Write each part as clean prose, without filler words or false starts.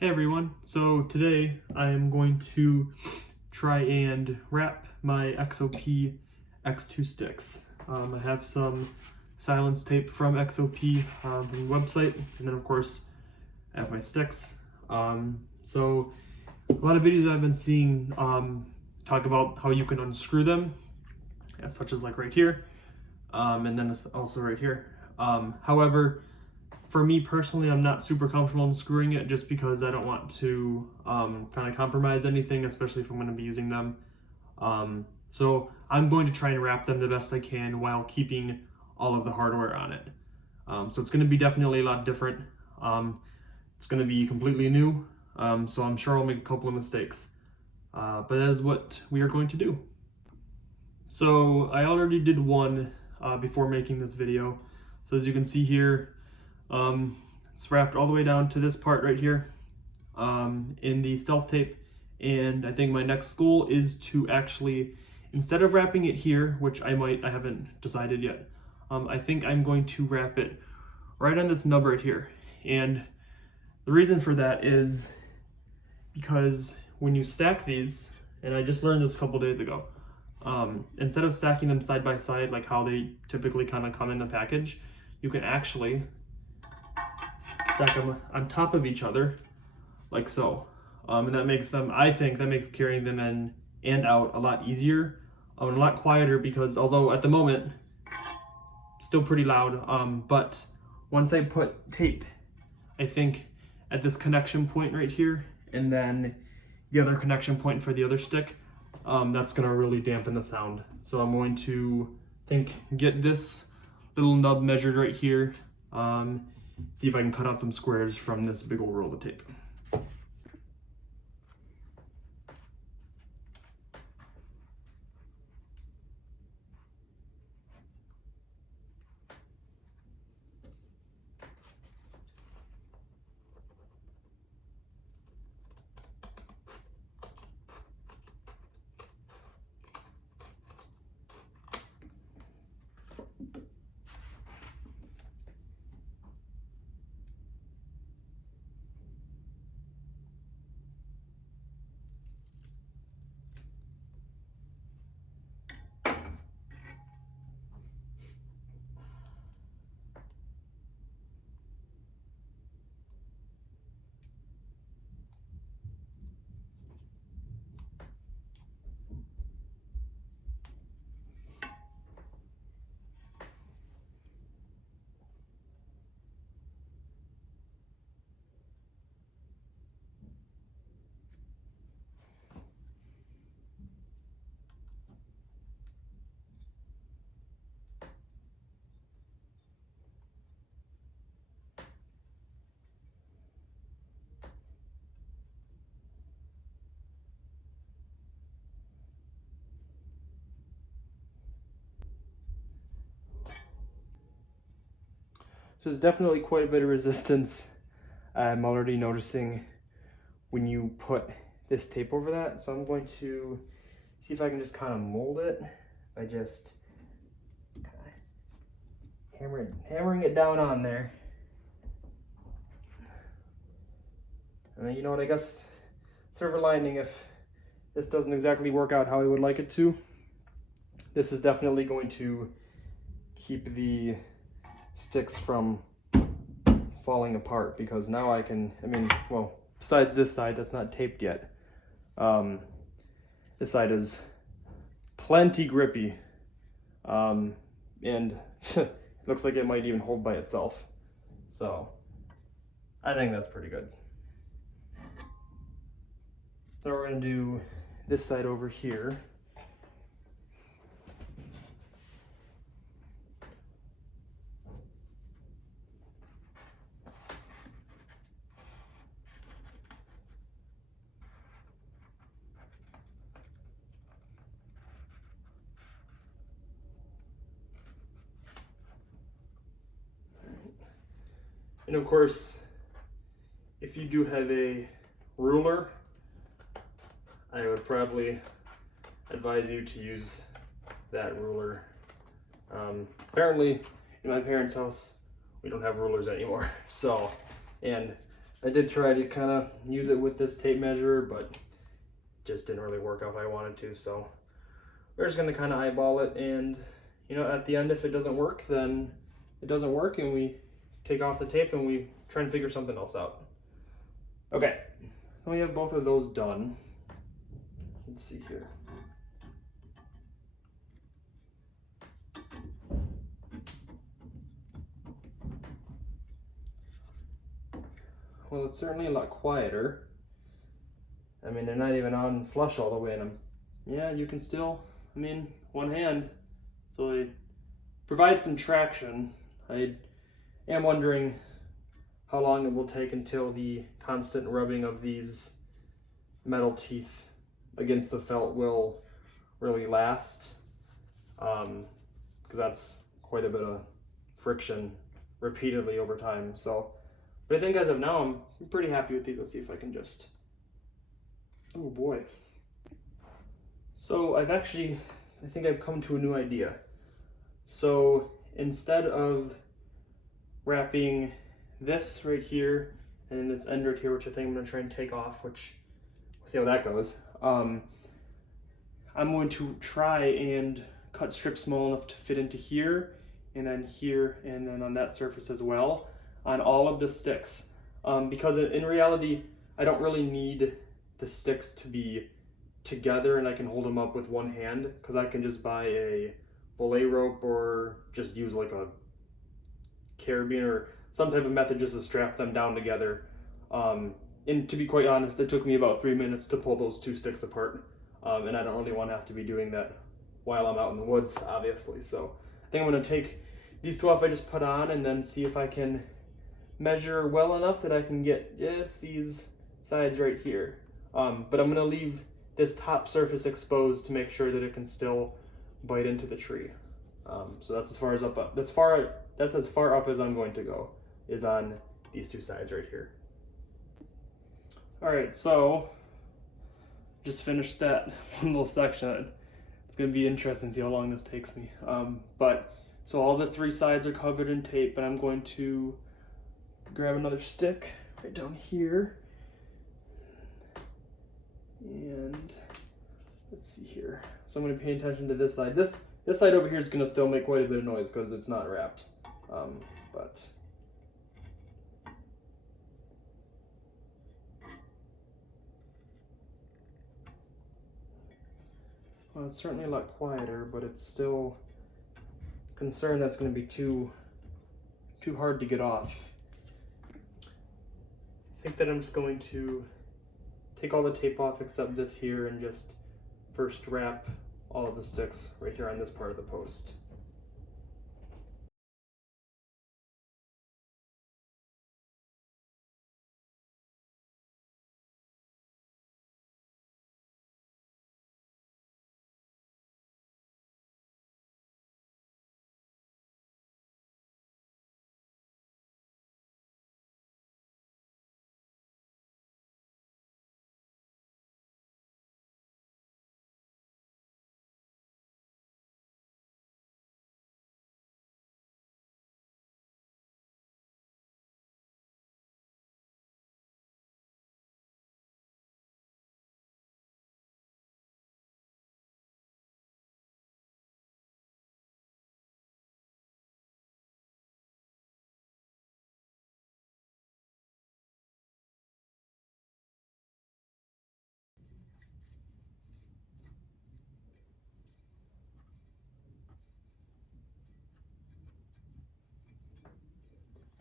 Hey everyone, so today I am going to try and wrap my XOP X2 sticks. I have some silence tape from XOP from the website, and then of course I have my sticks. So a lot of videos I've been seeing talk about how you can unscrew them, such as like right here, and then also right here. However, for me personally, I'm not super comfortable in screwing it just because I don't want to kind of compromise anything, especially if I'm going to be using them. So I'm going to try and wrap them the best I can while keeping all of the hardware on it. So it's going to be definitely a lot different. It's going to be completely new, so I'm sure I'll make a couple of mistakes. But that is what we are going to do. So I already did one before making this video. So as you can see here, it's wrapped all the way down to this part right here in the stealth tape, and I think my next goal is to actually, instead of wrapping it here, which I haven't decided yet, I think I'm going to wrap it right on this nub right here. And the reason for that is because when you stack these, and I just learned this a couple days ago, instead of stacking them side by side like how they typically kind of come in the package, you can actually stack them on top of each other like so, and that makes them, I think that makes carrying them in and out a lot easier, and a lot quieter, because although at the moment still pretty loud, but once I put tape, I think at this connection point right here, and then the other connection point for the other stick, that's gonna really dampen the sound. So I'm going to get this little nub measured right here, see if I can cut out some squares from this big old roll of tape. So there's definitely quite a bit of resistance I'm already noticing when you put this tape over that. So I'm going to see if I can just kind of mold it by just hammering it down on there. And you know what, I guess silver lining, if this doesn't exactly work out how I would like it to, this is definitely going to keep the sticks from falling apart, because now I can, well, besides this side that's not taped yet, this side is plenty grippy, and it looks like it might even hold by itself. So I think that's pretty good. So we're going to do this side over here. And of course, if you do have a ruler, I would probably advise you to use that ruler. Apparently, in my parents' house, we don't have rulers anymore. So, and I did try to kind of use it with this tape measure, but just didn't really work out how I wanted to. So we're just gonna kind of eyeball it, and you know, at the end, if it doesn't work, then it doesn't work, and we take off the tape and we try and figure something else out. Okay, so we have both of those done. Let's see here. Well, it's certainly a lot quieter. I mean, they're not even on flush all the way, and yeah, you can still, I mean, one hand. So they provide some traction. I am wondering how long it will take until the constant rubbing of these metal teeth against the felt will really last. Because that's quite a bit of friction repeatedly over time. So, but I think as of now, I'm pretty happy with these. Let's see if I can just, oh boy. So I think I've come to a new idea. So instead of wrapping this right here and then this end right here, which I think I'm gonna try and take off, which we'll see how that goes. I'm going to try and cut strips small enough to fit into here, and then on that surface as well, on all of the sticks. Because in reality, I don't really need the sticks to be together and I can hold them up with one hand, because I can just buy a belay rope or just use like a carabiner or some type of method just to strap them down together. And to be quite honest, it took me about 3 minutes to pull those two sticks apart. And I don't really want to have to be doing that while I'm out in the woods, obviously. So I think I'm going to take these two off I just put on and then see if I can measure well enough that I can get just these sides right here. But I'm going to leave this top surface exposed to make sure that it can still bite into the tree. So that's as far up as I'm going to go, is on these two sides right here. All right, so just finished that one little section. It's gonna be interesting to see how long this takes me. So all the three sides are covered in tape, but I'm going to grab another stick right down here. And let's see here. So I'm going to pay attention to this side. This side over here is going to still make quite a bit of noise because it's not wrapped. But well, it's certainly a lot quieter, but it's still concerned that's going to be too hard to get off. I think that I'm just going to take all the tape off except this here and just first wrap all of the sticks right here on this part of the post.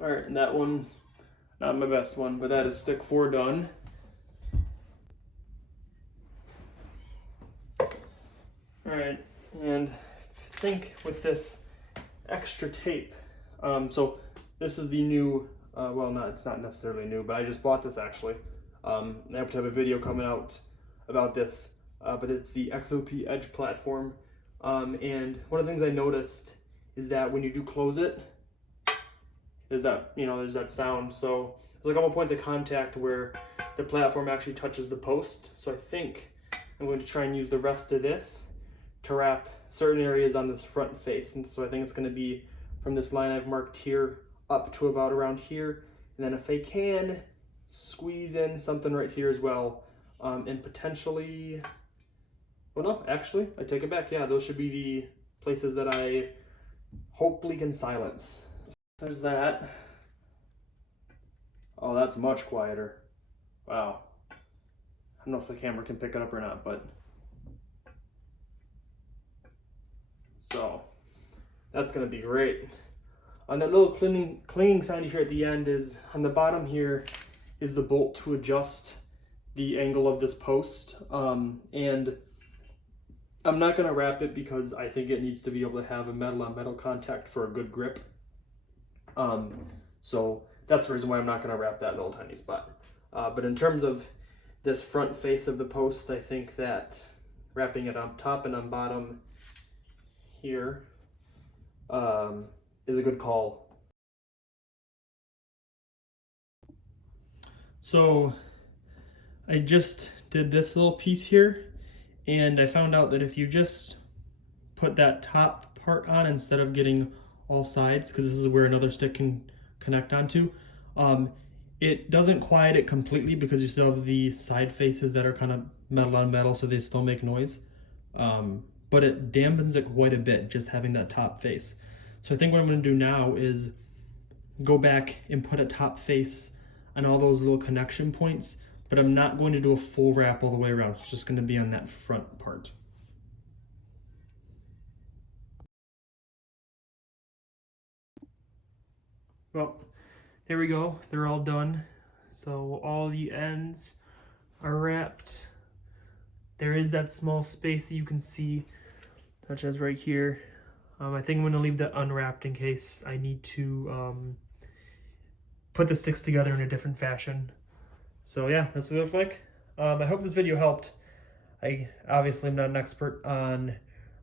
All right, and that one, not my best one, but that is stick 4 done. All right, and I think with this extra tape, so this is the new, well, it's not necessarily new, but I just bought this actually. I have to have a video coming out about this, but it's the XOP Edge platform. And one of the things I noticed is that when you do close it, there's that sound. So there's a couple points of contact where the platform actually touches the post. So I think I'm going to try and use the rest of this to wrap certain areas on this front face. And so I think it's going to be from this line I've marked here up to about around here. And then if I can, squeeze in something right here as well, and potentially, well no, actually, I take it back. Yeah, those should be the places that I hopefully can silence. There's that. Oh, that's much quieter. Wow. I don't know if the camera can pick it up or not, but so that's gonna be great. On that little clinging sound here at the end is, on the bottom here is the bolt to adjust the angle of this post. And I'm not gonna wrap it because I think it needs to be able to have a metal on metal contact for a good grip. So that's the reason why I'm not gonna wrap that little tiny spot. But in terms of this front face of the post, I think that wrapping it on top and on bottom here is a good call. So I just did this little piece here, and I found out that if you just put that top part on instead of getting all sides, because this is where another stick can connect onto, it doesn't quiet it completely because you still have the side faces that are kind of metal on metal, so they still make noise. But it dampens it quite a bit just having that top face. So I think what I'm going to do now is go back and put a top face on all those little connection points, but I'm not going to do a full wrap all the way around. It's just going to be on that front part. Well, there we go. They're all done. So all the ends are wrapped. There is that small space that you can see, such as right here. I think I'm going to leave that unwrapped in case I need to put the sticks together in a different fashion. So yeah, that's what they look like. I hope this video helped. I obviously am not an expert on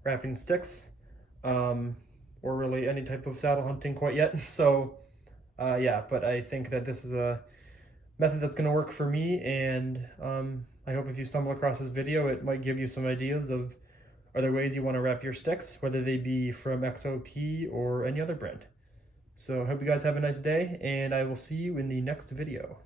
wrapping sticks, or really any type of saddle hunting quite yet. So yeah, but I think that this is a method that's going to work for me, and I hope if you stumble across this video, it might give you some ideas of other ways you want to wrap your sticks, whether they be from XOP or any other brand. So I hope you guys have a nice day, and I will see you in the next video.